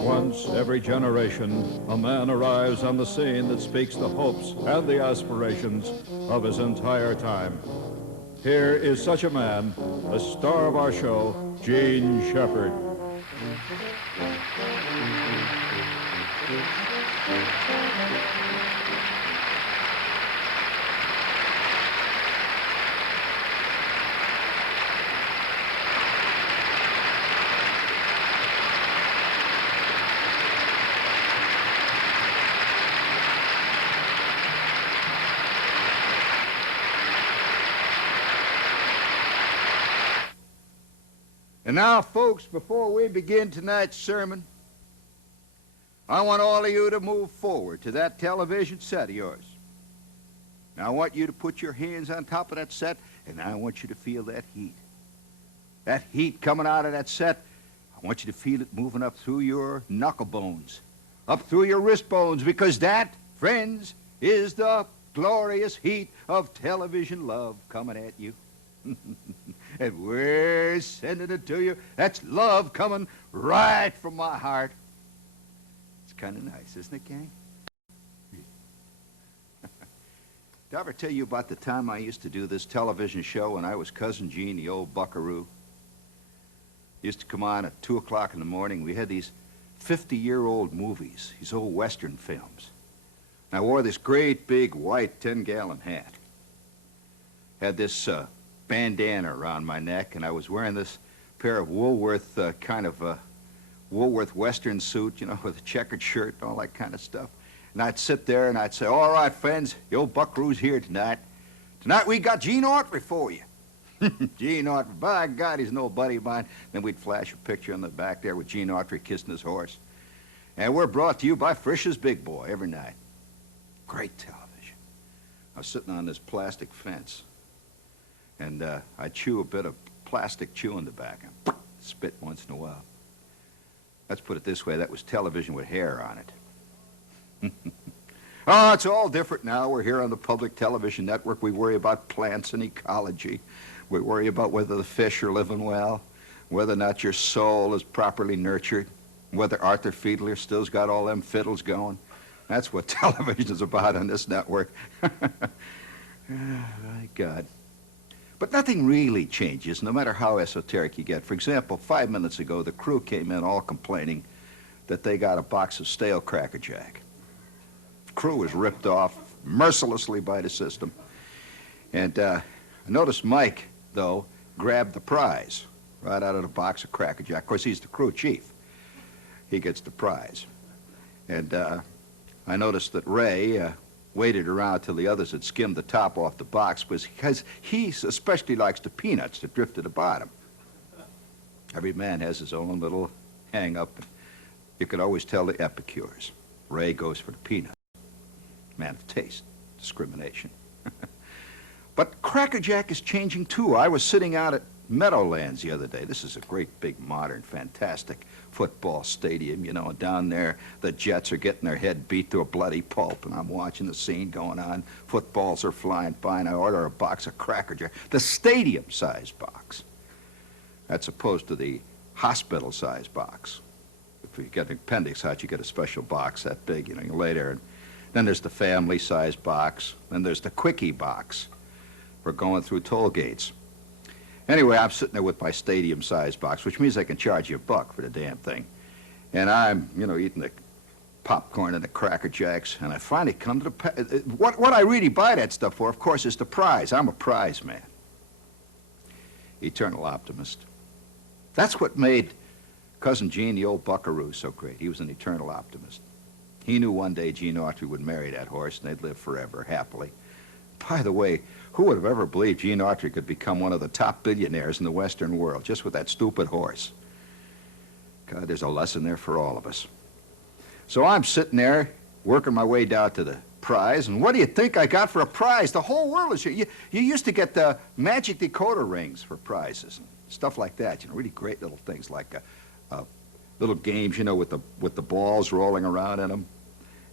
Once every generation, a man arrives on the scene that speaks the hopes and the aspirations of his entire time. Here is such a man, the star of our show, Gene Shepherd. And now, folks, before we begin tonight's sermon, I want all of you to move forward to that television set of yours. Now, I want you to put your hands on top of that set, and I want you to feel that heat. That heat coming out of that set, I want you to feel it moving up through your knuckle bones, up through your wrist bones, because that, friends, is the glorious heat of television love coming at you. And we're sending it to you. That's love coming right from my heart. It's kind of nice, isn't it, gang? Did I ever tell you about the time I used to do this television show when I was Cousin Gene, the old buckaroo? Used to come on at 2 o'clock in the morning. We had these 50-year-old movies, these old Western films. And I wore this great big white 10-gallon hat. Had this bandana around my neck, and I was wearing this pair of Woolworth, Woolworth Western suit, you know, with a checkered shirt and all that kind of stuff. And I'd sit there and I'd say, all right, friends, the old buckaroo's here tonight. Tonight we got Gene Autry for you. Gene Autry, by God, he's an old buddy of mine. Then we'd flash a picture on the back there with Gene Autry kissing his horse. And we're brought to you by Frisch's Big Boy every night. Great television. I was sitting on this plastic fence, and I chew a bit of plastic chewing tobacco. Spit once in a while. Let's put it this way, that was television with hair on it. Oh, it's all different now. We're here on the public television network. We worry about plants and ecology. We worry about whether the fish are living well, whether or not your soul is properly nurtured, whether Arthur Fiedler still's got all them fiddles going. That's what television is about on this network. My God. But nothing really changes, no matter how esoteric you get. For example, 5 minutes ago, the crew came in all complaining that they got a box of stale Cracker Jack. The crew was ripped off mercilessly by the system. And I noticed Mike, though, grabbed the prize right out of the box of Cracker Jack. Of course, he's the crew chief. He gets the prize. And I noticed that Ray waited around till the others had skimmed the top off the box because he especially likes the peanuts that drift to the bottom. Every man has his own little hang-up. You could always tell the epicures. Ray goes for the peanuts. Man of taste, discrimination. But Cracker Jack is changing, too. I was sitting out at Meadowlands the other day. This is a great, big, modern, fantastic football stadium, you know. Down there, the Jets are getting their head beat to a bloody pulp, and I'm watching the scene going on. Footballs are flying by, and I order a box of Cracker Jack, the stadium-sized box, as opposed to the hospital-sized box. If you get an appendix out, you get a special box that big, you know, you lay there. And then there's the family-sized box. Then there's the quickie box for going through toll gates. Anyway, I'm sitting there with my stadium-sized box, which means I can charge you $1 for the damn thing. And I'm, you know, eating the popcorn and the Cracker Jacks, and I finally come to the... What I really buy that stuff for, of course, is the prize. I'm a prize man. Eternal optimist. That's what made Cousin Gene, the old buckaroo, so great. He was an eternal optimist. He knew one day Gene Autry would marry that horse, and they'd live forever, happily. By the way, who would have ever believed Gene Autry could become one of the top billionaires in the Western world just with that stupid horse? God, there's a lesson there for all of us. So I'm sitting there working my way down to the prize, and what do you think I got for a prize? The whole world is here. You used to get the magic decoder rings for prizes and stuff like that, you know, really great little things like little games, you know, with the balls rolling around in them.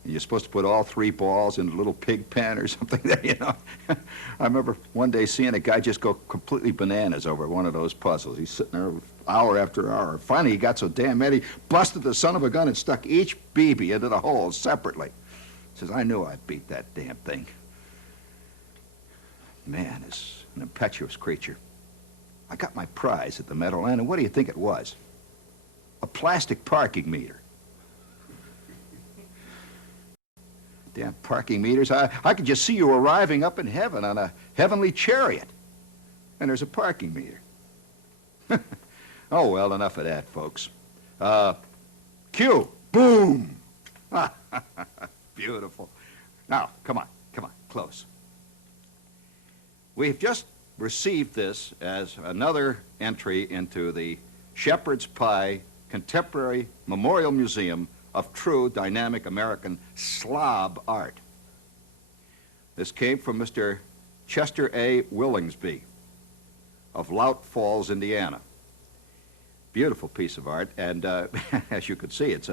And you're supposed to put all 3 balls in a little pig pen or something there, you know. I remember one day seeing a guy just go completely bananas over one of those puzzles. He's sitting there hour after hour. Finally, he got so damn mad, he busted the son of a gun and stuck each BB into the hole separately. Says, I knew I'd beat that damn thing. Man is an impetuous creature. I got my prize at the Meadowland, and what do you think it was? A plastic parking meter. Damn parking meters. I could just see you arriving up in heaven on a heavenly chariot. And there's a parking meter. Oh, well, enough of that, folks. Cue. Boom. Beautiful. Now, come on, close. We've just received this as another entry into the Shepherd's Pie Contemporary Memorial Museum of True Dynamic American Slob Art. This came from Mr. Chester A. Willingsby of Lout Falls, Indiana. Beautiful piece of art, and as you can see, it's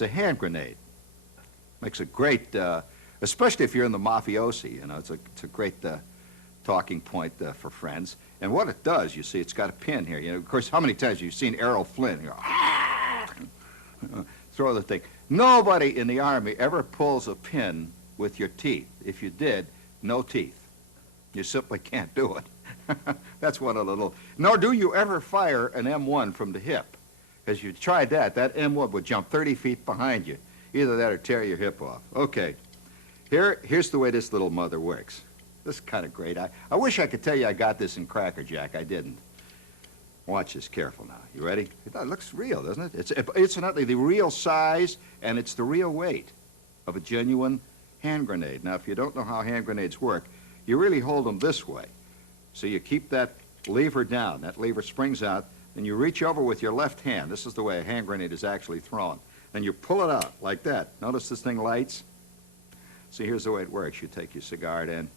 a hand grenade. Makes a great, especially if you're in the mafiosi, you know, it's a great talking point for friends. And what it does, you see, it's got a pin here. You know, of course, how many times have you seen Errol Flynn? You go, throw the thing. Nobody in the Army ever pulls a pin with your teeth. If you did, no teeth. You simply can't do it. That's one of the little... Nor do you ever fire an M1 from the hip. Because you tried that M1 would jump 30 feet behind you. Either that or tear your hip off. Okay. Here's the way this little mother works. This is kind of great. I wish I could tell you I got this in Cracker Jack. I didn't. Watch this careful now. You ready? It looks real, doesn't it? It's not the real size, and it's the real weight of a genuine hand grenade. Now, if you don't know how hand grenades work, you really hold them this way. So you keep that lever down. That lever springs out, and you reach over with your left hand. This is the way a hand grenade is actually thrown. Then you pull it out like that. Notice this thing lights? See, here's the way it works. You take your cigar in.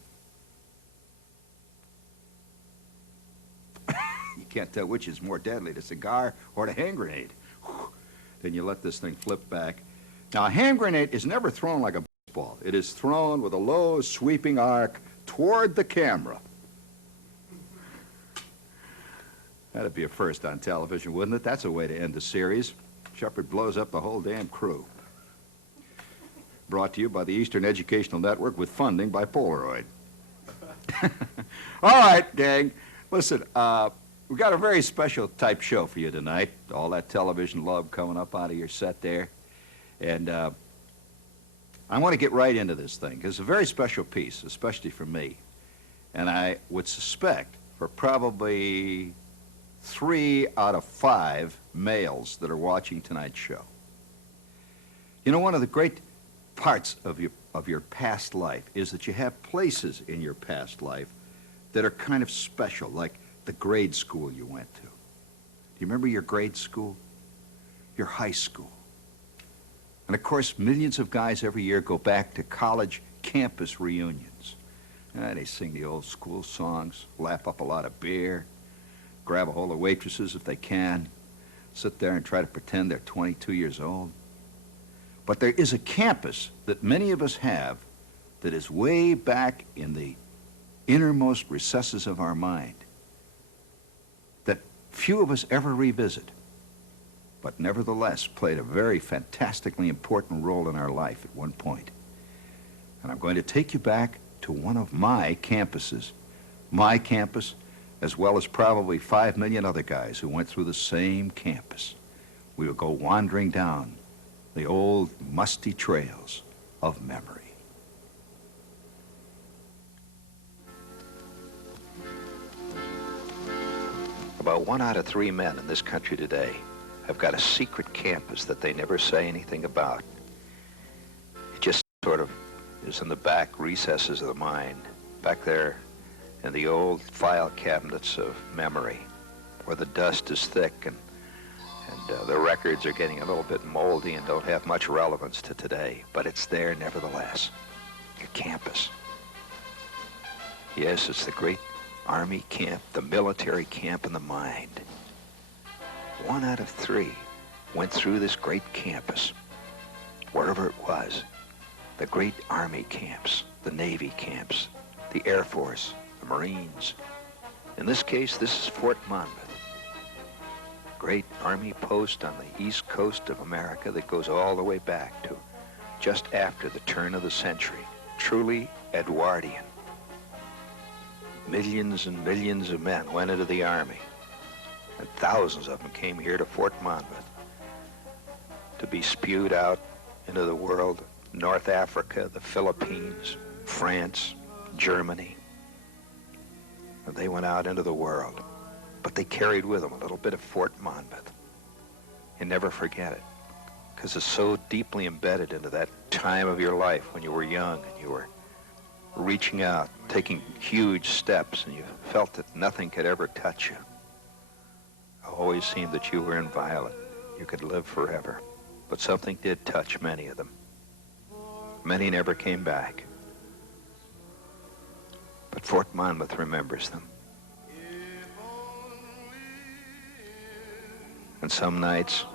You can't tell which is more deadly, the cigar or the hand grenade. Then you let this thing flip back. Now, a hand grenade is never thrown like a baseball. It is thrown with a low, sweeping arc toward the camera. That'd be a first on television, wouldn't it? That's a way to end the series. Shepherd blows up the whole damn crew. Brought to you by the Eastern Educational Network with funding by Polaroid. All right, gang. Listen, we've got a very special type show for you tonight. All that television love coming up out of your set there. And I want to get right into this thing, because it's a very special piece, especially for me. And I would suspect for probably 3 out of 5 males that are watching tonight's show. You know, one of the great parts of your past life is that you have places in your past life that are kind of special, like the grade school you went to. Do you remember your grade school? Your high school. And of course, millions of guys every year go back to college campus reunions. And they sing the old school songs, lap up a lot of beer, grab a hold of waitresses if they can, sit there and try to pretend they're 22 years old. But there is a campus that many of us have that is way back in the innermost recesses of our mind that few of us ever revisit, but nevertheless played a very fantastically important role in our life at one point. And I'm going to take you back to one of my campuses, my campus, as well as probably 5 million other guys who went through the same campus. We would go wandering down the old musty trails of memory. About 1 out of 3 men in this country today have got a secret campus that they never say anything about. It just sort of is in the back recesses of the mind, back there in the old file cabinets of memory, where the dust is thick And the records are getting a little bit moldy and don't have much relevance to today, but it's there nevertheless. Your campus. Yes, it's the great Army camp, the military camp in the mind. 1 out of 3 went through this great campus, wherever it was. The great Army camps, the Navy camps, the Air Force, the Marines. In this case, this is Fort Monmouth. Great Army post on the east coast of America that goes all the way back to just after the turn of the century. Truly Edwardian. Millions and millions of men went into the Army, and thousands of them came here to Fort Monmouth to be spewed out into the world, North Africa, the Philippines, France, Germany. And they went out into the world, but they carried with them a little bit of Fort Monmouth. And never forget it, because it's so deeply embedded into that time of your life when you were young and you were reaching out, taking huge steps, and you felt that nothing could ever touch you. It always seemed that you were inviolate. You could live forever. But something did touch many of them. Many never came back. But Fort Monmouth remembers them. And some nights,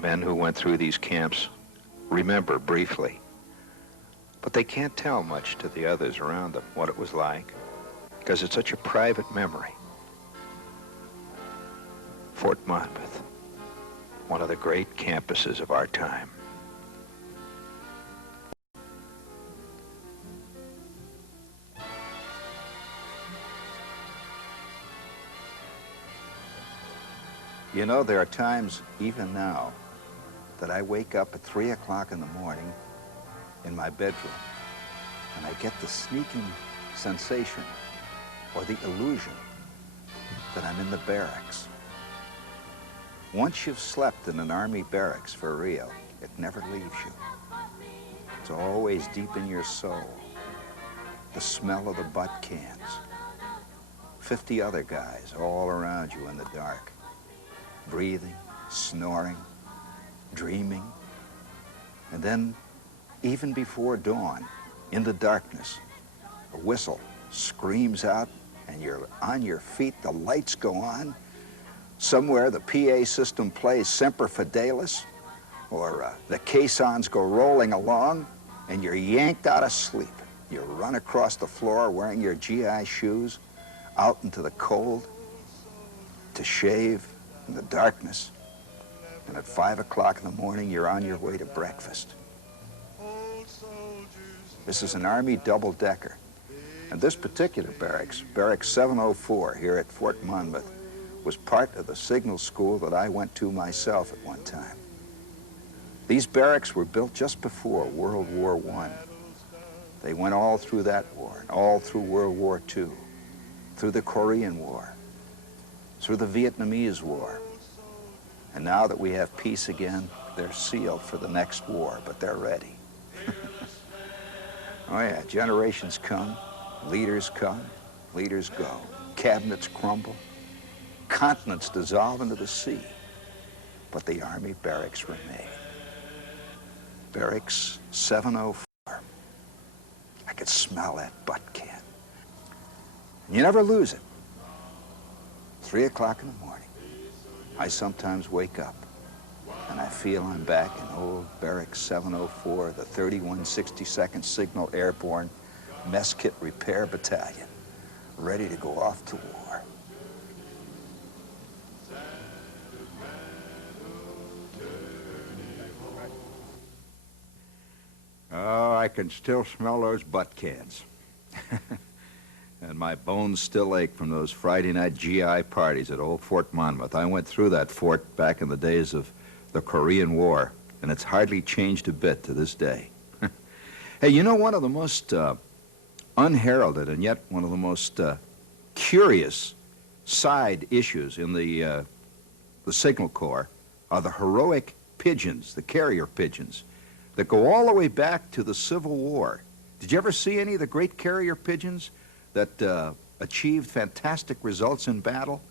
men who went through these camps remember briefly. But they can't tell much to the others around them what it was like, because it's such a private memory. Fort Monmouth, one of the great campuses of our time. You know, there are times, even now, that I wake up at 3 o'clock in the morning in my bedroom, and I get the sneaking sensation or the illusion that I'm in the barracks. Once you've slept in an Army barracks for real, it never leaves you. It's always deep in your soul. The smell of the butt cans. 50 other guys all around you in the dark, breathing, snoring, dreaming. And then, even before dawn, in the darkness, a whistle screams out and you're on your feet, the lights go on. Somewhere the PA system plays Semper Fidelis, or the caissons go rolling along, and you're yanked out of sleep. You run across the floor wearing your GI shoes out into the cold to shave in the darkness. And at 5 o'clock in the morning, you're on your way to breakfast. This is an Army double-decker. And this particular barracks, Barracks 704 here at Fort Monmouth, was part of the signal school that I went to myself at one time. These barracks were built just before World War I. They went all through that war, and all through World War II, through the Korean War, through the Vietnamese War. And now that we have peace again, they're sealed for the next war, but they're ready. Oh yeah, generations come, leaders come, leaders go, cabinets crumble, continents dissolve into the sea, but the Army barracks remain. Barracks 704. I could smell that butt can. And you never lose it. 3 o'clock in the morning, I sometimes wake up and I feel I'm back in old Barracks 704, the 3162nd Signal Airborne Mess Kit Repair Battalion, ready to go off to war. Oh, I can still smell those butt cans. And my bones still ache from those Friday night GI parties at old Fort Monmouth. I went through that fort back in the days of the Korean War, and it's hardly changed a bit to this day. Hey, you know, one of the most unheralded and yet one of the most curious side issues in the Signal Corps are the heroic pigeons, the carrier pigeons, that go all the way back to the Civil War. Did you ever see any of the great carrier pigeons that achieved fantastic results in battle?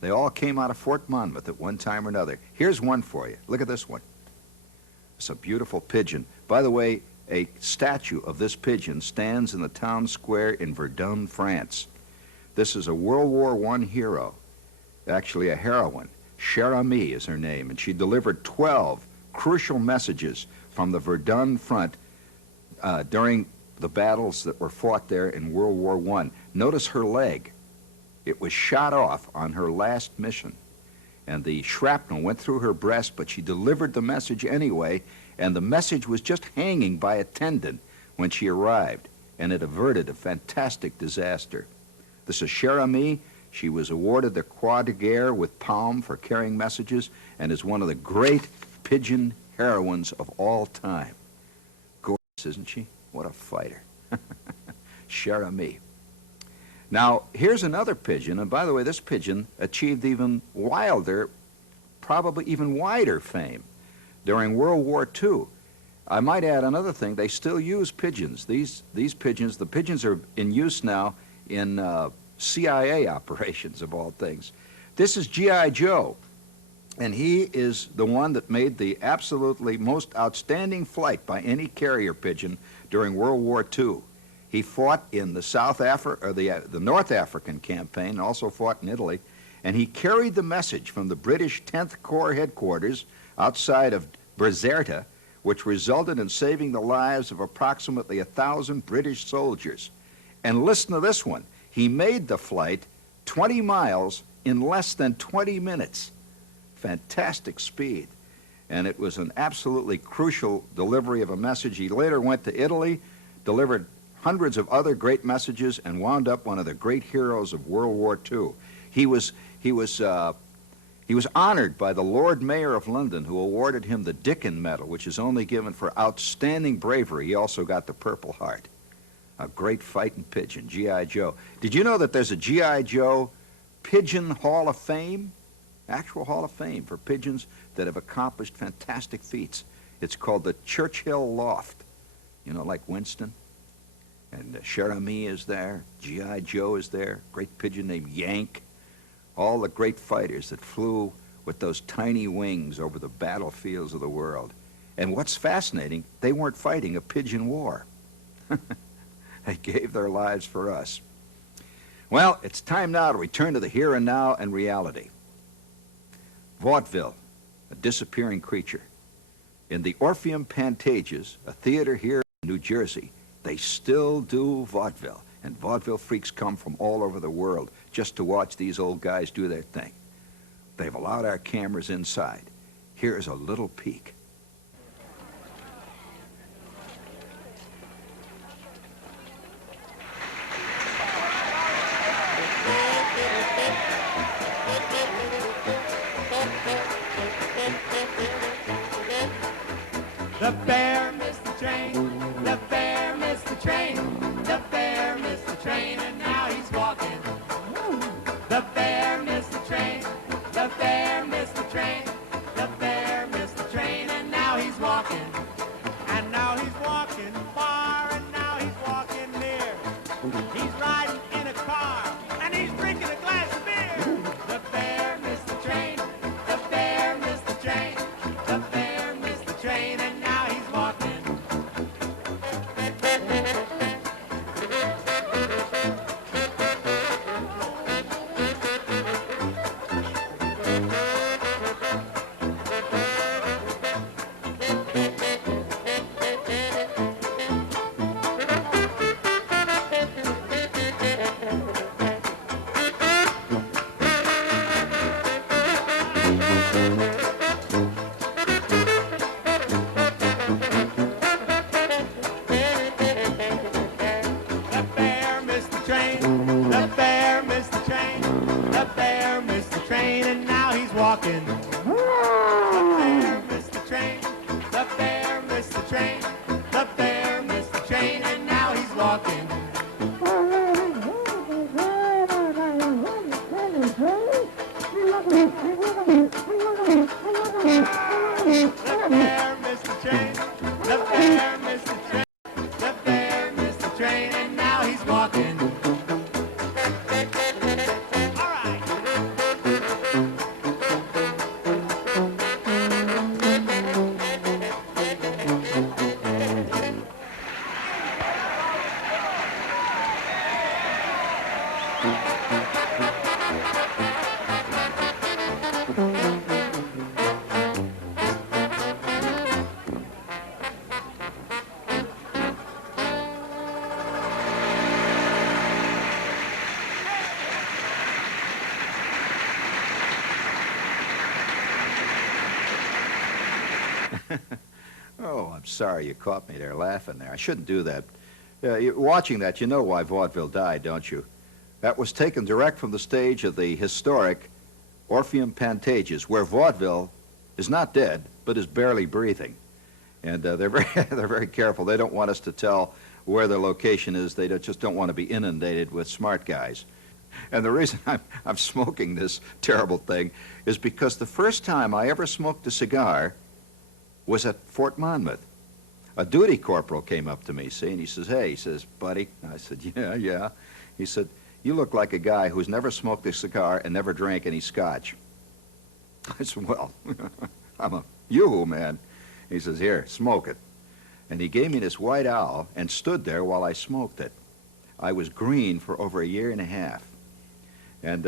They all came out of Fort Monmouth at one time or another. Here's one for you. Look at this one. It's a beautiful pigeon. By the way, a statue of this pigeon stands in the town square in Verdun, France. This is a World War I hero, actually a heroine. Chère Amie is her name, and she delivered 12 crucial messages from the Verdun front during the battles that were fought there in World War I. Notice her leg. It was shot off on her last mission, and the shrapnel went through her breast, but she delivered the message anyway, and the message was just hanging by a tendon when she arrived, and it averted a fantastic disaster. This is Chère Amie. She was awarded the Croix de Guerre with Palm for carrying messages and is one of the great pigeon heroines of all time. Gorgeous, isn't she? What a fighter. Chère Amie. Now, here's another pigeon, and by the way, this pigeon achieved even wilder, probably even wider fame during World War II. I might add another thing, they still use pigeons. These pigeons, the pigeons are in use now in CIA operations, of all things. This is G.I. Joe, and he is the one that made the absolutely most outstanding flight by any carrier pigeon during World War II. He fought in the North African campaign, and also fought in Italy, and he carried the message from the British 10th Corps headquarters outside of Bizerta, which resulted in saving the lives of approximately 1,000 British soldiers. And listen to this one. He made the flight 20 miles in less than 20 minutes. Fantastic speed. And it was an absolutely crucial delivery of a message. He later went to Italy, delivered hundreds of other great messages, and wound up one of the great heroes of World War II. He was honored by the Lord Mayor of London, who awarded him the Dickin Medal, which is only given for outstanding bravery. He also got the Purple Heart. A great fighting pigeon, G.I. Joe. Did you know that there's a G.I. Joe Pigeon Hall of Fame? Actual Hall of Fame for pigeons that have accomplished fantastic feats. It's called the Churchill Loft. You know, like Winston. And Chère Amie is there. G.I. Joe is there. Great pigeon named Yank. All the great fighters that flew with those tiny wings over the battlefields of the world. And what's fascinating, they weren't fighting a pigeon war. They gave their lives for us. Well, it's time now to return to the here and now and reality. Vaudeville, a disappearing creature. In the Orpheum Pantages, a theater here in New Jersey, they still do vaudeville. And vaudeville freaks come from all over the world just to watch these old guys do their thing. They've allowed our cameras inside. Here's a little peek. The bear missed the train, the bear missed the train, the bear missed the train, and now he's walking. The bear missed the train, the bear missed the train, the bear missed the train, and now he's walking. And now he's walking far, and now he's walking near. He's riding in a car, and he's drinking a glass of beer. The bear missed the train, the bear missed the train, the bear missed the train, and now he's walking. The bear missed the train, the bear missed the train, and now he's walking. The bear missed the train, the bear missed the train, the bear missed the train, and now he's walking. The bear missed the train, the bear missed the train, the bear missed the train, and now he's walking. All right. Oh, I'm sorry you caught me there laughing there. I shouldn't do that. Watching that, you know why vaudeville died, don't you? That was taken direct from the stage of the historic Orpheum Pantages, where vaudeville is not dead, but is barely breathing. And they're very careful. They don't want us to tell where their location is. They just don't want to be inundated with smart guys. And the reason I'm smoking this terrible thing is because the first time I ever smoked a cigar was at Fort Monmouth. A duty corporal came up to me, see, and he says, "Hey," he says, "buddy." I said, "Yeah." He said, "You look like a guy who's never smoked a cigar and never drank any scotch." I said, "Well, I'm a yoo-hoo man." He says, "Here, smoke it." And he gave me this white owl and stood there while I smoked it. I was green for over a year and a half. And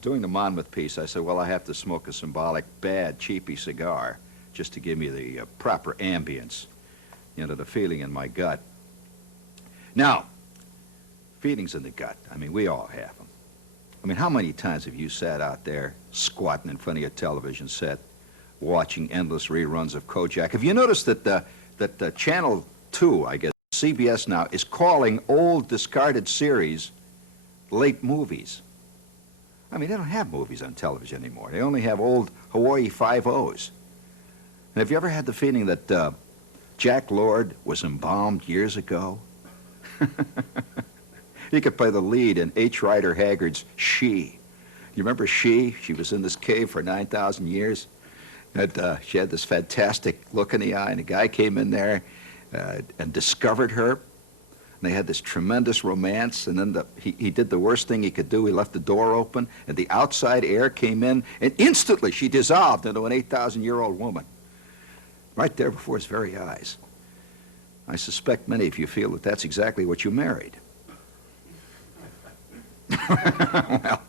doing the Monmouth piece, I said, well, I have to smoke a symbolic, bad, cheapy cigar just to give me the proper ambience, you know, the feeling in my gut. Now, feelings in the gut, I mean, we all have them. I mean, how many times have you sat out there squatting in front of your television set, watching endless reruns of Kojak? Have you noticed that Channel 2, I guess, CBS now, is calling old discarded series late movies? I mean, they don't have movies on television anymore. They only have old Hawaii 5-0s. And have you ever had the feeling that Jack Lord was embalmed years ago? He could play the lead in H. Rider Haggard's She. You remember She? She was in this cave for 9,000 years. And she had this fantastic look in the eye, and a guy came in there and discovered her. And they had this tremendous romance, and then he did the worst thing he could do. He left the door open, and the outside air came in, and instantly she dissolved into an 8,000-year-old woman, right there before his very eyes. I suspect many of you feel that that's exactly what you married. Well,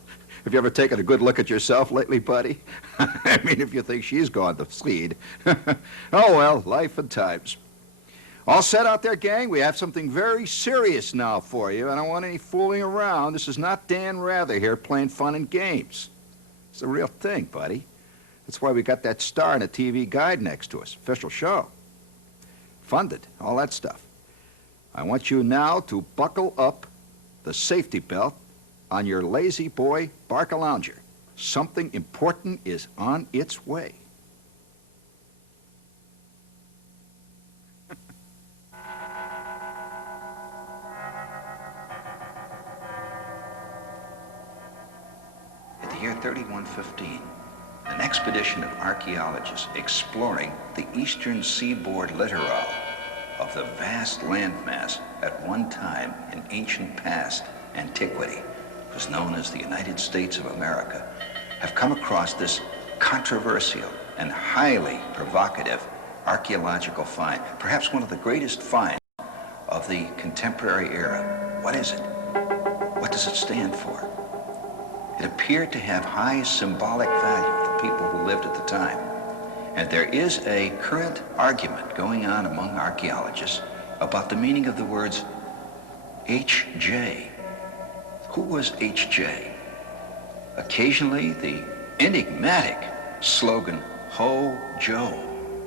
have you ever taken a good look at yourself lately, buddy? I mean, if you think she's gone to seed. Oh, well, life and times. All set out there, gang? We have something very serious now for you. I don't want any fooling around. This is not Dan Rather here playing fun and games. It's the real thing, buddy. That's why we got that star in a TV guide next to us. Official show. Funded, all that stuff. I want you now to buckle up the safety belt on your lazy boy Barcalounger. Something important is on its way. In the year 3115, an expedition of archaeologists exploring the eastern seaboard littoral of the vast landmass at one time in ancient past antiquity was known as the United States of America, have come across this controversial and highly provocative archaeological find, perhaps one of the greatest finds of the contemporary era. What is it? What does it stand for? It appeared to have high symbolic value for people who lived at the time. And there is a current argument going on among archaeologists about the meaning of the words H.J. Who was H.J.? Occasionally, the enigmatic slogan, Ho Joe,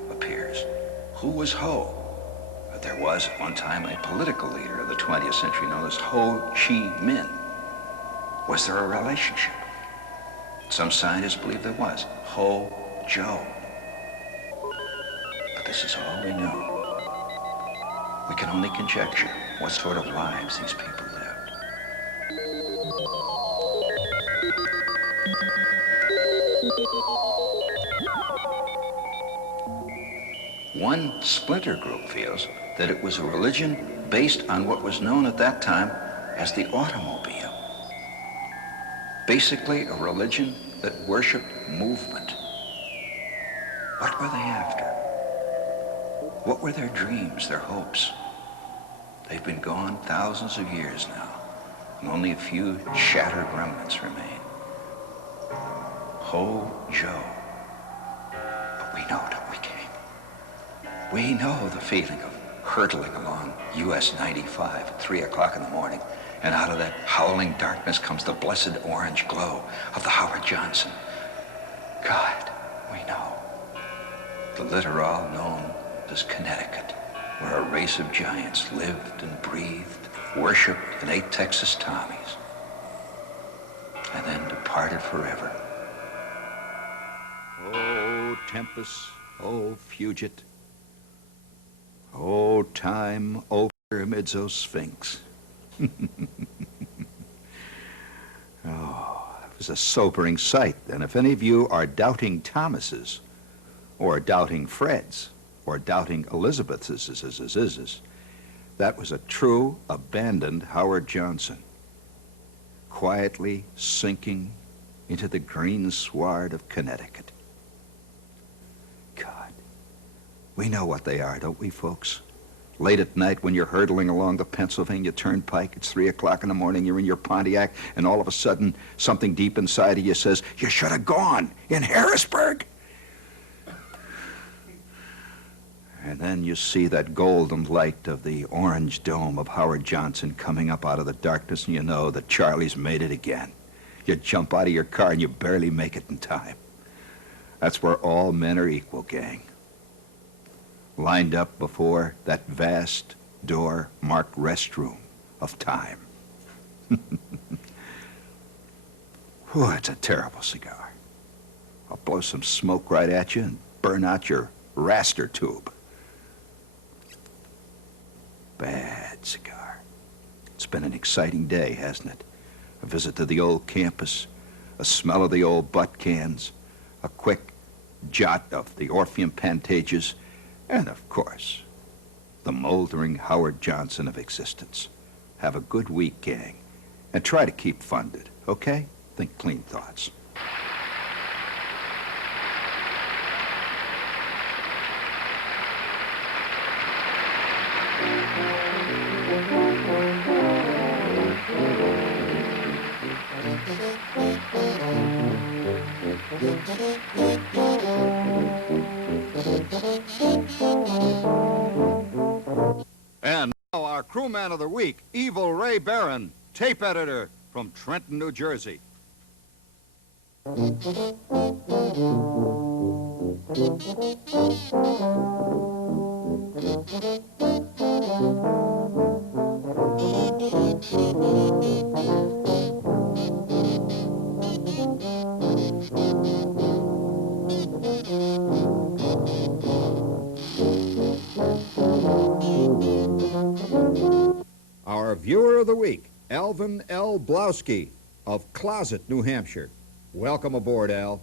appears. Who was Ho? There was at one time a political leader of the 20th century known as Ho Chi Minh. Was there a relationship? Some scientists believe there was. Ho Joe. But this is all we know. We can only conjecture what sort of lives these people lived. One splinter group feels that it was a religion based on what was known at that time as the automobile. Basically, a religion that worshiped movement. What were they after? What were their dreams, their hopes? They've been gone thousands of years now, and only a few shattered remnants remain. Ho Joe. But we know, don't we, King? We know the feeling of hurtling along US 95 at 3 o'clock in the morning, and out of that howling darkness comes the blessed orange glow of the Howard Johnson. God, we know. the littoral known as Connecticut, where a race of giants lived and breathed, worshipped and ate Texas Tommies, and then departed forever. Oh, Tempest, oh, Fugit, oh, time, oh, pyramids, oh, Sphinx. Oh, it was a sobering sight. And if any of you are doubting Thomases, or doubting Freds, or doubting Elizabeth's, that was a true, abandoned Howard Johnson, quietly sinking into the green sward of Connecticut. God, we know what they are, don't we, folks? Late at night when you're hurtling along the Pennsylvania Turnpike, it's 3 o'clock in the morning, you're in your Pontiac, and all of a sudden, something deep inside of you says, you should have gone in Harrisburg. And then you see that golden light of the orange dome of Howard Johnson coming up out of the darkness, and you know that Charlie's made it again. You jump out of your car and you barely make it in time. That's where all men are equal, gang. Lined up before that vast door-marked restroom of time. Whew, it's a terrible cigar. I'll blow some smoke right at you and burn out your raster tube. Bad cigar. It's been an exciting day, hasn't it? A visit to the old campus, a smell of the old butt cans, a quick jot of the Orpheum Pantages, and, of course, the moldering Howard Johnson of existence. Have a good week, gang, and try to keep funded, okay? Think clean thoughts. And now our crewman of the week, Evil Ray Barron, tape editor from Trenton, New Jersey. Our viewer of the week, Alvin L. Blowski of Closet, New Hampshire. Welcome aboard, Al.